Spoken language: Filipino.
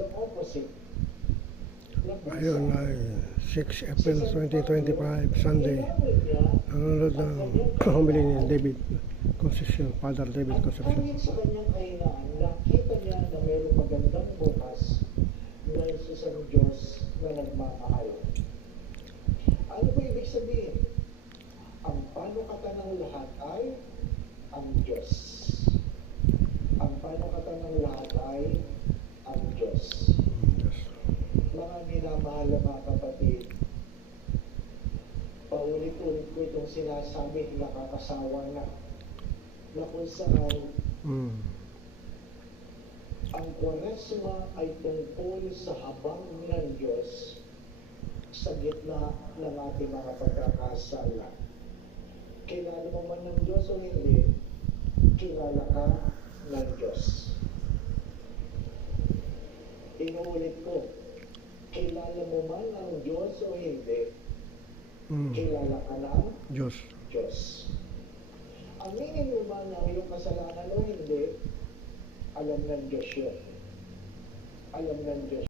the opposite. Ayun ay 6 April 2025, Sunday. Nanonood ng humili ni David Concepcion, Father David Concepcion. Dahil sa kanyang kahinaan, nakita niya na mayroong magandang bukas dahil sa isang Diyos na nagmamahal. Ano ba ibig sabihin? Ang panukatan ng lahat ay ang Diyos. Ang panukatan ng lahat ay ang Diyos. Mga minamahal na mga kapatid, paulit-ulit ko itong sinasabi, nakakasawa na kung saan ang Kwaresma ay tungkol sa habang ng Diyos sa gitna ng ating mga pagkakasala. Kilala mo man ng Diyos o hindi, kilala ka ng Diyos. Inuulit ko, kilala mo man ang Diyos o hindi, kilala ka ng Diyos. Aminin mo man ang iyong kasalanan o hindi, alam ng Diyos yun. Alam ng Diyos.